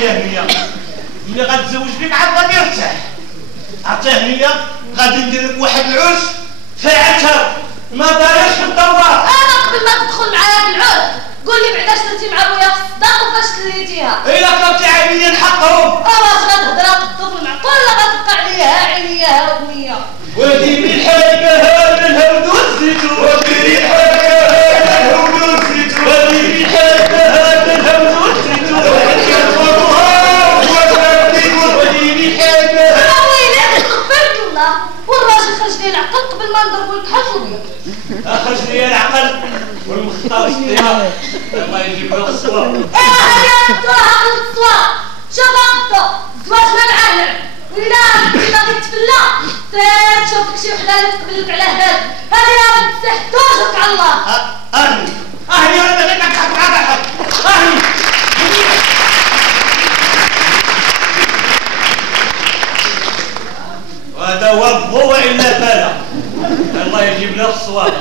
عرفتي يا هنيه ملي غنتزوج بك عاد غادي نرتاح. عرفتي يا هنيه غادي ندير لك واحد العرس فاعتها ما داريش في الدوار. انا قبل ما تدخل معايا في العرس قول لي بعدا درتي مع بويا في الصداق وفاش تليتيها. الا طلبتي عينيا نحقهم. واش غتهضرها بالطفل معقول ولا غتبقى عليها عينيها وبنيه؟ وديري الحاجه من الهود والزيتون. وديري الحاجه من الهود والزيتون. وديري الحاجه من الهود والزيتون. وديري الحاجه. يا ويلي غفرت الله والراجل خرج لي العقل قبل ما نضربو لك حاج ابيض. اخرج لي العقل والمخطر الصيام الله يجيب له الصواب. يا انتوها عقل الصواب شبابتو زواجنا معاه وإلا غادي تفلا سير شوف لك شي وحده اللي تقبلك على هبال. هذه راه بتسحت توجهك على الله. اهني ولا بغيت نضحك معاك الحق. اهني وهذا هو الضوء الا فلا الله يجيب له الصواب.